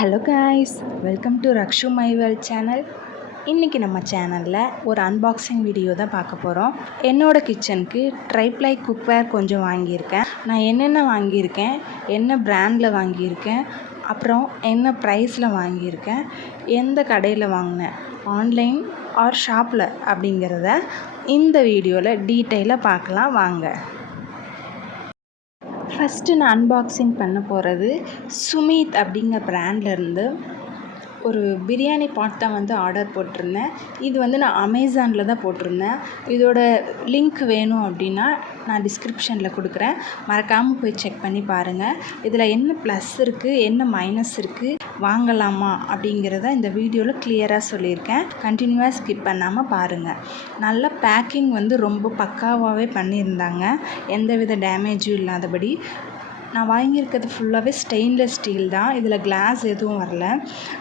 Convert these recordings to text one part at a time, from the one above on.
Hello guys, welcome to Rakshu my world channel. இன்றைக்கி நம்ம சேனலில் ஒரு அன்பாக்சிங் வீடியோ தான் பார்க்க போகிறோம். என்னோடய கிச்சனுக்கு ட்ரைப்ளை குக்வேர் கொஞ்சம் வாங்கியிருக்கேன். நான் என்னென்ன வாங்கியிருக்கேன், என்ன பிராண்டில் வாங்கியிருக்கேன், அப்புறம் என்ன ப்ரைஸில் வாங்கியிருக்கேன், எந்த கடையில் வாங்கினேன், ஆன்லைன் ஆர் ஷாப்பில் அப்படிங்கிறத இந்த வீடியோவில் டீட்டெயிலாக பார்க்கலாம் வாங்க. ஃபஸ்ட்டு நான் அன்பாக்சிங் பண்ண போகிறது சுமித் அப்படிங்கிற பிராண்ட்லேருந்து ஒரு பிரியாணி பாட் தான் வந்து ஆர்டர் போட்டிருந்தேன். இது வந்து நான் அமேசானில் தான் போட்டிருந்தேன். இதோட லிங்க் வேணும் அப்படின்னா நான் டிஸ்கிரிப்ஷனில் கொடுக்குறேன், மறக்காமல் போய் செக் பண்ணி பாருங்கள். இதில் என்ன ப்ளஸ் இருக்குது, என்ன மைனஸ் இருக்குது, வாங்கலாமா அப்படிங்கிறத இந்த வீடியோவில் கிளியராக சொல்லியிருக்கேன். கண்டினியூவாக ஸ்கிப் பண்ணாமல் பாருங்கள். நல்ல பேக்கிங் வந்து ரொம்ப பக்காவாகவே பண்ணியிருந்தாங்க, எந்தவித டேமேஜும் இல்லாதபடி. நான் வாங்கியிருக்கிறது ஃபுல்லாகவே ஸ்டெயின்லெஸ் ஸ்டீல் தான், இதில் கிளாஸ் எதுவும் வரல.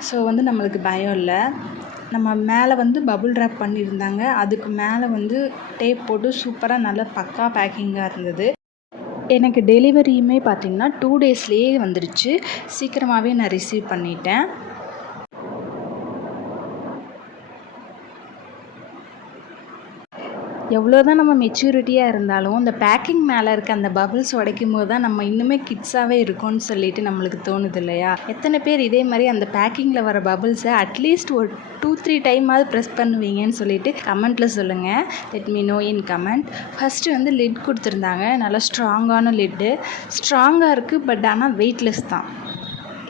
ஸோ வந்து நம்மளுக்கு பயம் இல்லை. நம்ம மேலே வந்து பபுள் ரேப் பண்ணியிருந்தாங்க, அதுக்கு மேலே வந்து டேப் போட்டு சூப்பராக நல்ல பக்கா பேக்கிங்காக இருந்தது. எனக்கு டெலிவரியுமே பார்த்திங்கன்னா 2 டேஸ்லேயே வந்துடுச்சு. சீக்கிரமாகவே நான் ரிசீவ் பண்ணிட்டேன். எவ்வளோ தான் நம்ம மெச்சூரிட்டியாக இருந்தாலும் இந்த பேக்கிங் மேலே இருக்க அந்த பபிள்ஸ் உடைக்கும் போது தான் நம்ம இன்னுமே கிட்ஸாகவே இருக்கோன்னு சொல்லிட்டு நம்மளுக்கு தோணுது இல்லையா? எத்தனை பேர் இதே மாதிரி அந்த பேக்கிங்கில் வர பபிள்ஸை அட்லீஸ்ட் ஒரு 2-3 டைமாவது ப்ரெஸ் பண்ணுவீங்கன்னு சொல்லிட்டு கமெண்ட்டில் சொல்லுங்கள். Let me know in comment. First வந்து லிட் கொடுத்துருந்தாங்க, நல்லா ஸ்ட்ராங்கான லிட்டு. ஸ்ட்ராங்காக இருக்குது, பட் ஆனால் வெயிட்லெஸ் தான்.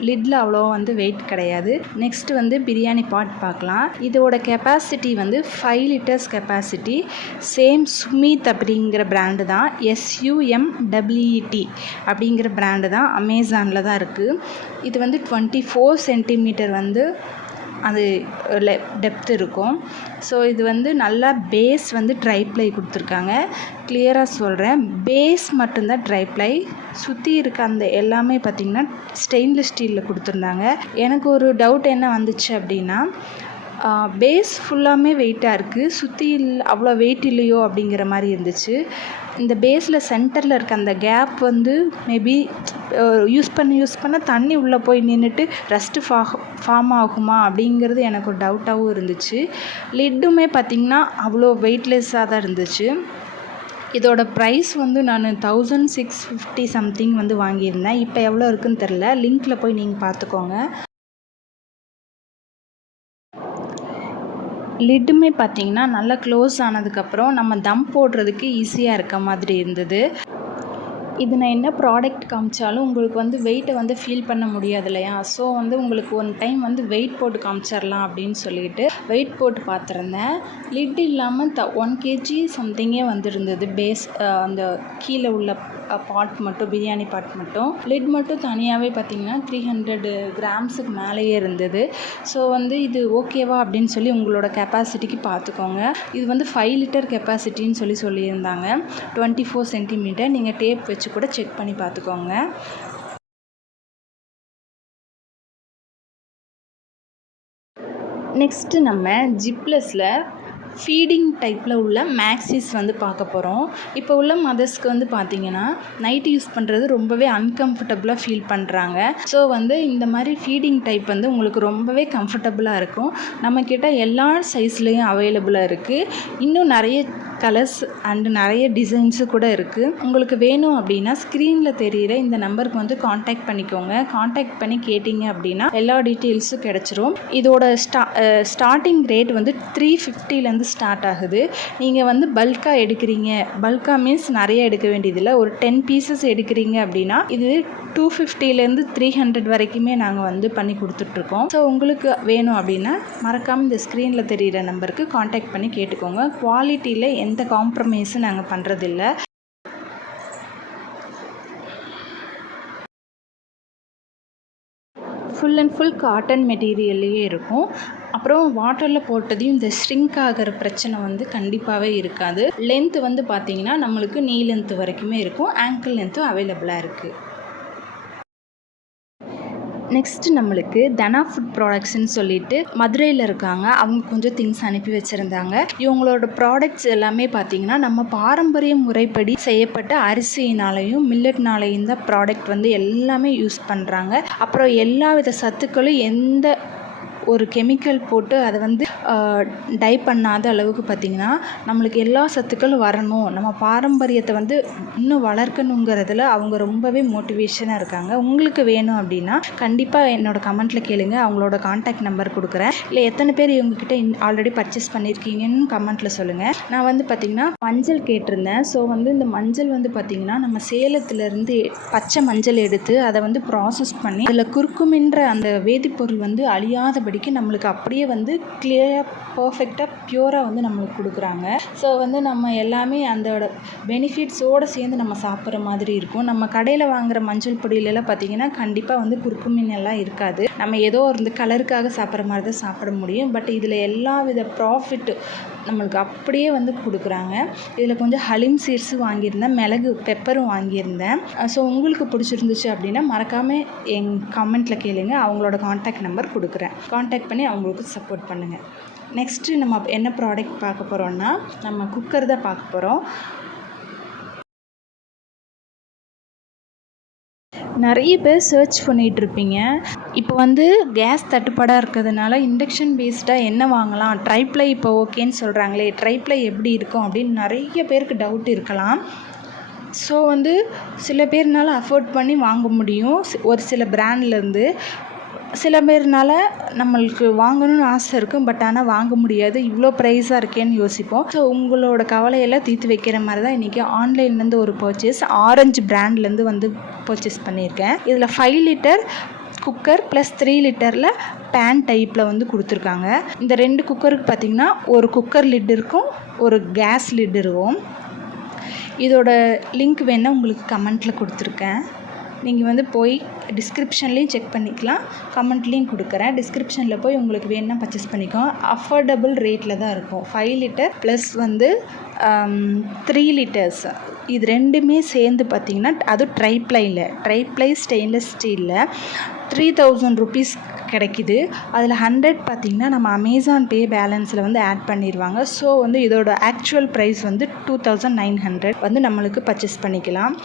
லிட்டில் அவ்வளோ வந்து வெயிட் கிடையாது. நெக்ஸ்ட்டு வந்து பிரியாணி பாட் பார்க்கலாம். இதோட கெப்பாசிட்டி வந்து 5 லிட்டர்ஸ் கெப்பாசிட்டி. சேம் சுமித் அப்படிங்கிற பிராண்டு தான், SUMWET அப்படிங்கிற பிராண்டு தான், அமேசானில் தான் இருக்குது. இது வந்து 24 சென்டிமீட்டர் வந்து அது டெப்த் இருக்கும். ஸோ இது வந்து நல்லா பேஸ் வந்து ட்ரைப்ளை கொடுத்துருக்காங்க. கிளியராக சொல்கிறேன், பேஸ் மட்டும்தான் ட்ரைப்ளை, சுற்றி இருக்க அந்த எல்லாமே பார்த்திங்கன்னா ஸ்டெயின்லெஸ் ஸ்டீலில் கொடுத்துருந்தாங்க. எனக்கு ஒரு டவுட் என்ன வந்துச்சு அப்படின்னா, பேஸ் ஃபுல்லாமே வெயிட்டாக இருக்குது, சுற்றி அவ்வளோ வெயிட் இல்லையோ அப்படிங்கிற மாதிரி இருந்துச்சு. இந்த பேஸில் சென்டரில் இருக்க அந்த கேப் வந்து மேபி யூஸ் பண்ண தண்ணி உள்ளே போய் நின்றுட்டு ரஸ்ட்டு ஃபார்ம் ஆகுமா அப்படிங்கிறது எனக்கு ஒரு டவுட்டாகவும் இருந்துச்சு. லிட்டுமே பார்த்திங்கன்னா அவ்வளோ வெயிட்லெஸ்ஸாக தான் இருந்துச்சு. இதோட ப்ரைஸ் வந்து நான் 1650 சம்திங் வந்து வாங்கியிருந்தேன். இப்போ எவ்வளோ இருக்குதுன்னு தெரில, லிங்க்கில் போய் நீங்கள் பார்த்துக்கோங்க. லிட்டுமே பார்த்திங்கன்னா நல்லா க்ளோஸ் ஆனதுக்கப்புறம் நம்ம தம் போடுறதுக்கு ஈஸியாக இருக்க மாதிரி இருந்தது. இது நான் என்ன ப்ராடக்ட் காமிச்சாலும் உங்களுக்கு வந்து வெயிட்டை வந்து ஃபீல் பண்ண முடியாது இல்லையா? ஸோ வந்து உங்களுக்கு ஒன் டைம் வந்து வெயிட் போட்டு காமிச்சிடலாம் அப்படின்னு சொல்லிட்டு வெயிட் போட்டு பார்த்துருந்தேன். லிட் இல்லாமல் 1 kg சம்திங்கே வந்துருந்தது. பேஸ் அந்த கீழே உள்ள பாட் மட்டும், பிரியாணி பாட் மட்டும். லிட் மட்டும் தனியாகவே பார்த்திங்கன்னா 300 கிராம்ஸுக்கு மேலேயே இருந்தது. ஸோ வந்து இது ஓகேவா அப்படின்னு சொல்லி உங்களோட கெப்பாசிட்டிக்கு பார்த்துக்கோங்க. இது வந்து 5 லிட்டர் கெப்பாசிட்டின்னு சொல்லியிருந்தாங்க. 24 சென்டிமீட்டர். நீங்கள் டேப் வச்சு கூட செக் பண்ணி பார்த்துக்கோங்க. நெக்ஸ்ட்டு நம்ம ஜிப்லஸில் ஃபீடிங் டைப்பில் உள்ள மேக்ஸிஸ் வந்து பார்க்க போகிறோம். இப்போ உள்ள மதர்ஸ்க்கு வந்து பார்த்திங்கன்னா நைட் யூஸ் பண்ணுறது ரொம்பவே அன்கம்ஃபர்டபுளாக ஃபீல் பண்ணுறாங்க. ஸோ வந்து இந்த மாதிரி ஃபீடிங் டைப் வந்து உங்களுக்கு ரொம்பவே கம்ஃபர்டபுளாக இருக்கும். நம்மக்கிட்ட எல்லா சைஸ்லேயும் அவைலபிளாக இருக்குது. இன்னும் நிறைய கலர்ஸ் அண்டு நிறைய டிசைன்ஸு கூட இருக்குது. உங்களுக்கு வேணும் அப்படின்னா ஸ்க்ரீனில் தெரிகிற இந்த நம்பருக்கு வந்து காண்டாக்ட் பண்ணிக்கோங்க. காண்டாக்ட் பண்ணி கேட்டிங்க அப்படின்னா எல்லா டீட்டெயில்ஸும் கிடச்சிரும். இதோட ஸ்டார்டிங் ரேட் வந்து 350லேருந்து ஸ்டார்ட் ஆகுது. நீங்கள் வந்து பல்காக எடுக்கிறீங்க, பல்காக மீன்ஸ் நிறைய எடுக்க வேண்டியதில்லை, ஒரு 10 பீசஸ் எடுக்கிறீங்க அப்படின்னா இது 250லேருந்து 300 வரைக்குமே நாங்கள் வந்து பண்ணி கொடுத்துட்ருக்கோம். ஸோ உங்களுக்கு வேணும் அப்படின்னா மறக்காமல் இந்த ஸ்க்ரீனில் தெரிகிற நம்பருக்கு காண்டாக்ட் பண்ணி கேட்டுக்கோங்க. குவாலிட்டியில் எந்த காம்ப்ரமைஸும் நாங்கள் பண்ணுறதில்ல. ஃபுல் அண்ட் ஃபுல் காட்டன் மெட்டீரியல்லையே இருக்கும். அப்புறம் வாட்டரில் போட்டதையும் இந்த ஷ்ரிங்க் ஆகிற பிரச்சனை வந்து கண்டிப்பாகவே இருக்காது. லென்த்து வந்து பார்த்திங்கன்னா நம்மளுக்கு நீ லென்த்து வரைக்குமே இருக்கும், ஆங்கிள் லென்த்தும் அவைலபிளாக இருக்குது. நெக்ஸ்ட்டு நம்மளுக்கு தனா ஃபுட் ப்ராடக்ட்ஸ்ன்னு சொல்லிட்டு மதுரையில் இருக்காங்க. அவங்க கொஞ்சம் திங்ஸ் அனுப்பி வச்சுருந்தாங்க. இவங்களோட ப்ராடக்ட்ஸ் எல்லாமே பார்த்திங்கன்னா நம்ம பாரம்பரிய முறைப்படி செய்யப்பட்ட அரிசியினாலையும் மில்லட்னாலையும் தான் ப்ராடக்ட் வந்து எல்லாமே யூஸ் பண்ணுறாங்க. அப்புறம் எல்லா வித சத்துக்களும் எந்த ஒரு கெமிக்கல் போட்டு அதை வந்து டை பண்ணாத அளவுக்கு பார்த்திங்கன்னா நம்மளுக்கு எல்லா சத்துக்களும் வரணும், நம்ம பாரம்பரியத்தை வந்து இன்னும் வளர்க்கணுங்கிறதுல அவங்க ரொம்பவே மோட்டிவேஷனாக இருக்காங்க. உங்களுக்கு வேணும் அப்படின்னா கண்டிப்பாக என்னோடய கமெண்ட்டில் கேளுங்க. அவங்களோட கான்டாக்ட் நம்பர் கொடுக்குறேன். இல்லை எத்தனை பேர் இவங்ககிட்ட ஆல்ரெடி பர்ச்சேஸ் பண்ணியிருக்கீங்கன்னு கமெண்ட்டில் சொல்லுங்கள். நான் வந்து பார்த்திங்கன்னா மஞ்சள் கேட்டிருந்தேன். ஸோ வந்து இந்த மஞ்சள் வந்து பார்த்திங்கன்னா நம்ம சேலத்துலேருந்து பச்சை மஞ்சள் எடுத்து அதை வந்து ப்ராசஸ் பண்ணி அதில் குர்குமின்ற அந்த வேதிப்பொருள் வந்து அழியாதபடிக்கு நம்மளுக்கு அப்படியே வந்து கிளியராக பர்ஃபெக்டாக ப்யூராக வந்து நம்மளுக்கு கொடுக்குறாங்க. ஸோ வந்து நம்ம எல்லாமே அதோட பெனிஃபிட்ஸோடு சேர்ந்து நம்ம சாப்பிட்ற மாதிரி இருக்கும். நம்ம கடையில் வாங்குகிற மஞ்சள் பொடியிலலாம் பார்த்திங்கன்னா கண்டிப்பாக வந்து குர்குமின் எல்லாம் இருக்காது. நம்ம ஏதோ ஒரு கலருக்காக சாப்பிட்ற மாதிரி தான் சாப்பிட முடியும். பட் இதில் எல்லா வித ப்ராஃபிட்டு நம்மளுக்கு அப்படியே வந்து கொடுக்குறாங்க. இதில் கொஞ்சம் ஹலிம் சீட்ஸும் வாங்கியிருந்தேன், மிளகு பெப்பரும் வாங்கியிருந்தேன். ஸோ உங்களுக்கு பிடிச்சிருந்துச்சு அப்படின்னா மறக்காமல் என் கமெண்ட்டில் கேளுங்க. அவங்களோட கான்டாக்ட் நம்பர் கொடுக்குறேன். கான்டாக்ட் பண்ணி அவங்களுக்கு சப்போர்ட் பண்ணுங்கள். நெக்ஸ்ட்டு நம்ம என்ன ப்ராடக்ட் பார்க்க போகிறோன்னா நம்ம குக்கர் தான் பார்க்க போகிறோம். நிறைய பேர் சர்ச் பண்ணிகிட்ருப்பீங்க. இப்போ வந்து கேஸ் தட்டுப்பாடாக இருக்கிறதுனால இண்டக்ஷன் பேஸ்டாக என்ன வாங்கலாம், ட்ரைப்ளை இப்போ ஓகேன்னு சொல்கிறாங்களே, ட்ரைப்ளை எப்படி இருக்கும் அப்படின்னு நிறைய பேருக்கு டவுட் இருக்கலாம். ஸோ வந்து சில பேர்னால அஃபோர்ட் பண்ணி வாங்க முடியும் ஒரு சில பிராண்ட்லேருந்து. சில பேர்னால நம்மளுக்கு வாங்கணும்னு ஆசை இருக்கும், பட் ஆனால் வாங்க முடியாது, இவ்வளோ ப்ரைஸாக இருக்கேன்னு யோசிப்போம். ஸோ உங்களோட கவலையெல்லாம் தீர்த்து வைக்கிற மாதிரி தான் இன்றைக்கி ஆன்லைன்லேருந்து ஒரு பர்ச்சேஸ் ஆரஞ்சு பிராண்ட்லேருந்து வந்து பர்ச்சேஸ் பண்ணியிருக்கேன். இதில் 5 லிட்டர் குக்கர் ப்ளஸ் 3 லிட்டரில் பேன் டைப்பில் வந்து கொடுத்துருக்காங்க. இந்த 2 குக்கருக்கு பார்த்திங்கன்னா ஒரு குக்கர் லிட் இருக்கும், ஒரு கேஸ் லிட் இருக்கும். இதோட லிங்க் வேணால் உங்களுக்கு கமெண்ட்டில் கொடுத்துருக்கேன். நீங்கள் வந்து போய் டிஸ்கிரிப்ஷன்லேயும் செக் பண்ணிக்கலாம், கமெண்ட்லேயும் கொடுக்குறேன். டிஸ்கிரிப்ஷனில் போய் உங்களுக்கு வேணும்னா பர்ச்சேஸ் பண்ணிக்கோங்க. அஃபோர்டபுள் ரேட்டில் தான் இருக்கும். 5 லிட்டர் ப்ளஸ் வந்து 3 லிட்டர்ஸ் இது ரெண்டுமே சேர்ந்து பார்த்திங்கன்னா அதுவும் ட்ரைப்ளை ஸ்டெயின்லெஸ் ஸ்டீலில் 3000 ருபீஸ் கிடைக்கிது. அதில் 100 பார்த்திங்கன்னா நம்ம அமேசான் பே பேலன்ஸில் வந்து ஆட் பண்ணிடுவாங்க. ஸோ வந்து இதோட ஆக்சுவல் ப்ரைஸ் வந்து 2900 வந்து நம்மளுக்கு பர்ச்சேஸ் பண்ணிக்கலாம்.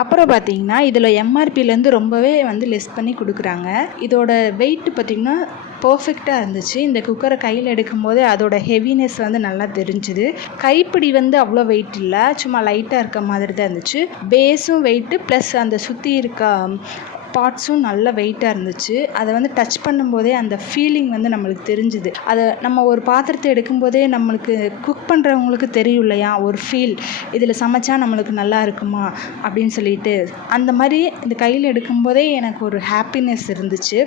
அப்புறம் பார்த்திங்கன்னா இதில் எம்ஆர்பிலேருந்து ரொம்பவே வந்து லெஸ் பண்ணி கொடுக்குறாங்க. இதோட வெயிட் பார்த்திங்கன்னா பர்ஃபெக்டாக இருந்துச்சு. இந்த குக்கரை கையில் எடுக்கும்போது அதோட ஹெவினஸ் வந்து நல்லா தெரிஞ்சுது. கைப்பிடி வந்து அவ்வளோ வெயிட் இல்லை, சும்மா லைட்டாக இருக்க மாதிரி தான் இருந்துச்சு. பேஸும் வெயிட்டு ப்ளஸ் அந்த சுற்றி இருக்க பார்ட்ஸும் நல்ல வெயிட்டாக இருந்துச்சு. அதை வந்து டச் பண்ணும்போதே அந்த ஃபீலிங் வந்து நம்மளுக்கு தெரிஞ்சுது. அதை நம்ம ஒரு பாத்திரத்தை எடுக்கும்போதே நம்மளுக்கு குக் பண்ணுறவங்களுக்கு தெரியும் இல்லையா, ஒரு ஃபீல், இதில் சமைச்சா நம்மளுக்கு நல்லா இருக்குமா அப்படின்னு சொல்லிட்டு, அந்த மாதிரி இந்த கையில் எடுக்கும்போதே எனக்கு ஒரு ஹாப்பினஸ் இருந்துச்சு.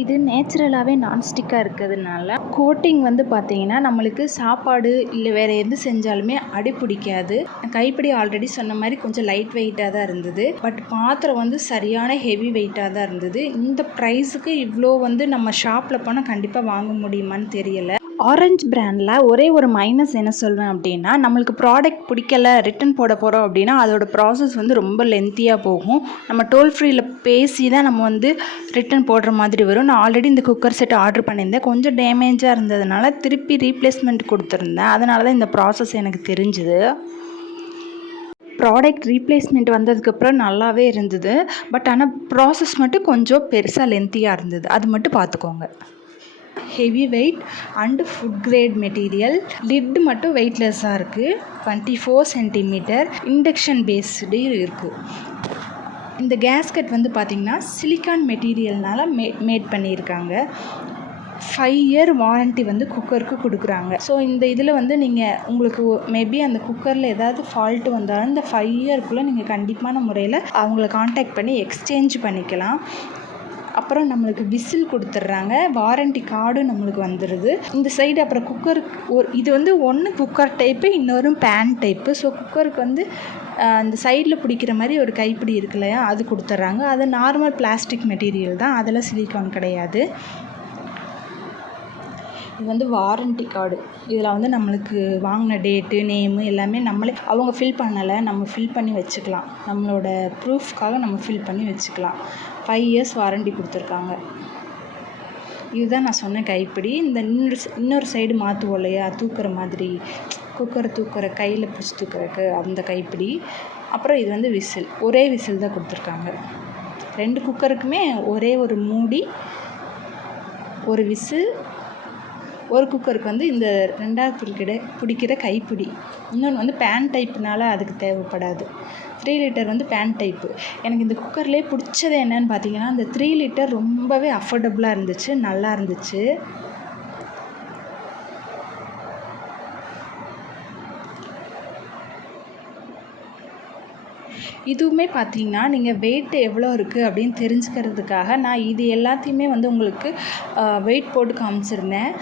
இது நேச்சுரலாகவே நான்ஸ்டிக்காக இருக்கிறதுனால கோட்டிங் வந்து பார்த்திங்கன்னா நம்மளுக்கு சாப்பாடு இல்லை வேறு எது செஞ்சாலுமே அடி பிடிக்காது. கைப்பிடி ஆல்ரெடி சொன்ன மாதிரி கொஞ்சம் லைட் வெயிட்டாக தான் இருந்தது, பட் பாத்திரம் வந்து சரியான ஹெவி வெயிட்டாக தான் இருந்தது. இந்த ப்ரைஸுக்கு இவ்வளோ வந்து நம்ம ஷாப்பில் போனால் கண்டிப்பாக வாங்க முடியுமான்னு தெரியலை. ஆரஞ்சு பிராண்டில் ஒரே ஒரு மைனஸ் என்ன சொல்வேன் அப்படின்னா, நம்மளுக்கு ப்ராடக்ட் பிடிக்கல ரிட்டன் போட போகிறோம் அப்படின்னா அதோட ப்ராசஸ் வந்து ரொம்ப லென்த்தியாக போகும். நம்ம டோல் ஃப்ரீயில் பேசி தான் நம்ம வந்து ரிட்டன் போடுற மாதிரி வரும். நான் ஆல்ரெடி இந்த குக்கர் செட் ஆர்டர் பண்ணியிருந்தேன், கொஞ்சம் டேமேஜாக இருந்ததுனால திருப்பி ரீப்ளேஸ்மெண்ட் கொடுத்துருந்தேன். அதனால தான் இந்த ப்ராசஸ் எனக்கு தெரிஞ்சுது. ப்ராடக்ட் ரீப்ளேஸ்மெண்ட் வந்ததுக்கப்புறம் நல்லாவே இருந்தது, பட் ஆனால் ப்ராசஸ் மட்டும் கொஞ்சம் பெருசாக லென்த்தியாக இருந்தது. அது மட்டும் பார்த்துக்கோங்க. Heavy weight and food grade material. Lid மட்டும் வெயிட்லெஸ்ஸாக இருக்குது. 24 சென்டிமீட்டர் இண்டக்ஷன் பேஸ்டு இருக்குது. இந்த கேஸ்கட் வந்து பார்த்திங்கன்னா சிலிக்கான் மெட்டீரியல்னால் மேட் பண்ணியிருக்காங்க. 5 இயர் வாரண்ட்டி வந்து குக்கருக்கு கொடுக்குறாங்க. ஸோ இந்த இதில் வந்து நீங்கள் உங்களுக்கு மேபி அந்த குக்கரில் ஏதாவது ஃபால்ட்டு வந்தாலும் இந்த 5 இயர்க்குள்ளே நீங்கள் கண்டிப்பான முறையில் அவங்கள காண்டாக்ட் பண்ணி எக்ஸ்சேஞ்ச் பண்ணிக்கலாம். அப்புறம் நம்மளுக்கு விசில் கொடுத்துட்றாங்க, வாரண்டி கார்டும் நம்மளுக்கு வந்துடுது. இந்த சைடு அப்புறம் குக்கருக்கு இது வந்து ஒன்று குக்கர் டைப்பு, இன்னொரு பேன் டைப்பு. ஸோ குக்கருக்கு வந்து இந்த சைடில் பிடிக்கிற மாதிரி ஒரு கைப்பிடி இருக்கு இல்லையா, அது கொடுத்துட்றாங்க. அது நார்மல் பிளாஸ்டிக் மெட்டீரியல் தான், அதெல்லாம் சிலிக்கான் கிடையாது. இது வந்து வாரண்டி கார்டு. இதில் வந்து நம்மளுக்கு வாங்கின டேட்டு, நேமு எல்லாமே நம்மளே, அவங்க ஃபில் பண்ணலை, நம்ம ஃபில் பண்ணி வச்சுக்கலாம். நம்மளோட ப்ரூஃப்காக நம்ம ஃபில் பண்ணி வச்சுக்கலாம். 5 இயர்ஸ் வாரண்டி கொடுத்துருக்காங்க. இதுதான் நான் சொன்ன கைப்பிடி. இந்த இன்னொரு சைடு மாற்றுவோம் இல்லையா, தூக்குற மாதிரி, குக்கரை தூக்குற, கையில் பிடிச்சி தூக்குறதுக்கு அந்த கைப்பிடி. அப்புறம் இது வந்து விசில், ஒரே விசில் தான் கொடுத்துருக்காங்க. 2 குக்கருக்குமே ஒரே ஒரு மூடி, ஒரு விசில். ஒரு குக்கருக்கு வந்து இந்த 2வது பிடிக்கிற கைப்பிடி. இன்னொன்று வந்து பேன் டைப்புனால அதுக்கு தேவைப்படாது. 3 லிட்டர் வந்து பேன் டைப்பு. எனக்கு இந்த குக்கர்லேயே பிடிச்சது என்னன்னு பார்த்தீங்கன்னா, இந்த 3 லிட்டர் ரொம்பவே அஃபோர்டபுளாக இருந்துச்சு, நல்லா இருந்துச்சு. இதுவுமே பார்த்தீங்கன்னா, நீங்கள் வெயிட் எவ்வளோ இருக்குது அப்படின்னு தெரிஞ்சுக்கிறதுக்காக நான் இது எல்லாத்தையுமே வந்து உங்களுக்கு வெயிட் போட்டு காமிச்சிருந்தேன்.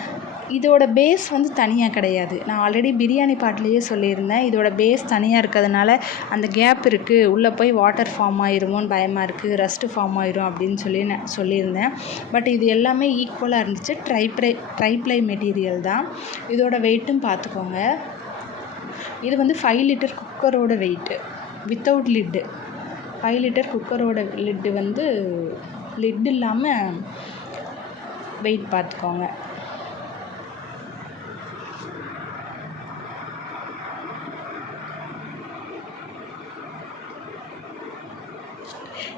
இதோட பேஸ் வந்து தனியாக கிடையாது. நான் ஆல்ரெடி பிரியாணி பாட்டிலேயே சொல்லியிருந்தேன், இதோட பேஸ் தனியாக இருக்கிறதுனால அந்த கேப் இருக்குது, உள்ளே போய் வாட்டர் ஃபார்ம் ஆயிருமோன்னு பயமாக இருக்குது, ரஸ்ட்டு ஃபார்ம் ஆயிரும் அப்படின்னு சொல்லி நான் சொல்லியிருந்தேன். பட் இது எல்லாமே ஈக்குவலாக இருந்துச்சு. ட்ரைப்ளை மெட்டீரியல் தான். இதோட வெயிட்டும் பார்த்துக்கோங்க. இது வந்து 5 லிட்டர் குக்கரோட வெயிட்டு, வித்தவுட் லிட்டு. 5 லிட்டர் குக்கரோட லிட்டு வந்து லிட் இல்லாமல் வெயிட் பார்த்துக்கோங்க.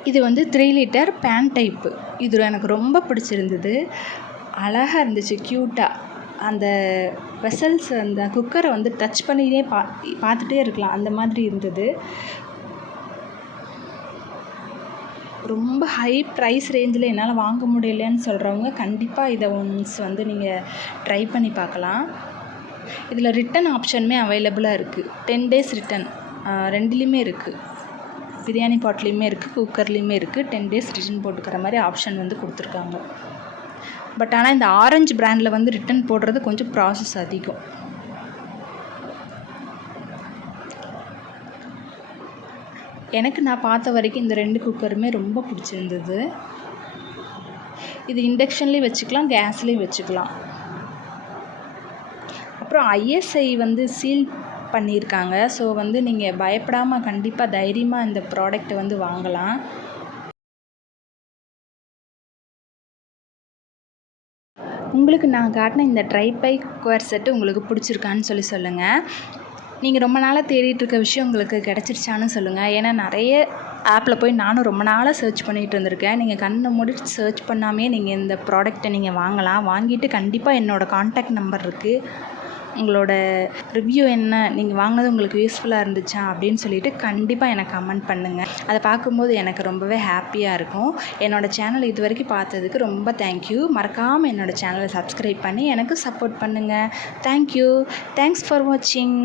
இது வந்து 3 லிட்டர் பேன் டைப்பு. இது எனக்கு ரொம்ப பிடிச்சிருந்தது, அழகாக இருந்துச்சு, க்யூட்டாக. அந்த வெசல்ஸ், அந்த குக்கரை வந்து டச் பண்ணினே பார்த்துட்டே இருக்கலாம், அந்த மாதிரி இருந்தது. ரொம்ப ஹை ப்ரைஸ் ரேஞ்சில் என்னால் வாங்க முடியலன்னு சொல்கிறவங்க கண்டிப்பாக இதை ஒன்ஸ் வந்து நீங்கள் ட்ரை பண்ணி பார்க்கலாம். இதில் ரிட்டன் ஆப்ஷனுமே அவைலபிளாக இருக்குது. 10 டேஸ் ரிட்டன் 2லேயுமே இருக்குது. பிரியாணி பாட்லேயுமே இருக்குது, குக்கர்லேயுமே இருக்குது. 10 டேஸ் ரிட்டன் போட்டுக்கிற மாதிரி ஆப்ஷன் வந்து கொடுத்துருக்காங்க. பட் ஆனால் இந்த ஆரஞ்சு பிராண்டில் வந்து ரிட்டன் போடுறது கொஞ்சம் ப்ராசஸ் அதிகம். எனக்கு நான் பார்த்த வரைக்கும் இந்த 2 குக்கருமே ரொம்ப பிடிச்சிருந்தது. இது இண்டக்ஷன்லேயும் வச்சுக்கலாம், கேஸ்லேயும் வச்சுக்கலாம். அப்புறம் ISI வந்து சீல் பண்ணியிருக்காங்க. ஸோ வந்து நீங்கள் பயப்படாமல் கண்டிப்பாக தைரியமாக இந்த ப்ராடக்ட்டை வந்து வாங்கலாம். உங்களுக்கு நான் காட்டின இந்த ட்ரைப்ளை குக்கர் செட்டு உங்களுக்கு பிடிச்சிருக்கான்னு சொல்லுங்கள். நீங்கள் ரொம்ப நாளாக தேடிட்டு இருக்க விஷயம் உங்களுக்கு கிடச்சிருச்சான்னு சொல்லுங்கள். ஏன்னா நிறைய ஆப்பில் போய் நானும் ரொம்ப நாளாக சர்ச் பண்ணிகிட்டு இருந்திருக்கேன். நீங்கள் கண்ணை மூடிட்டு சர்ச் பண்ணாமே நீங்கள் இந்த ப்ராடக்ட்டை நீங்கள் வாங்கலாம். வாங்கிட்டு கண்டிப்பாக என்னோடய கான்டாக்ட் நம்பர் இருக்குது, உங்களோட ரிவ்யூ என்ன, நீங்கள் வாங்கினது உங்களுக்கு யூஸ்ஃபுல்லாக இருந்துச்சா அப்படின்னு சொல்லிவிட்டு கண்டிப்பாக எனக்கு கமெண்ட் பண்ணுங்கள். அதை பார்க்கும்போது எனக்கு ரொம்பவே ஹாப்பியாக இருக்கும். என்னோடய சேனல் இது வரைக்கும் பார்த்ததுக்கு ரொம்ப தேங்க்யூ. மறக்காமல் என்னோடய சேனலை சப்ஸ்கிரைப் பண்ணி எனக்கு சப்போர்ட் பண்ணுங்கள். தேங்க்யூ. தேங்க்ஸ் ஃபார் வாட்சிங்.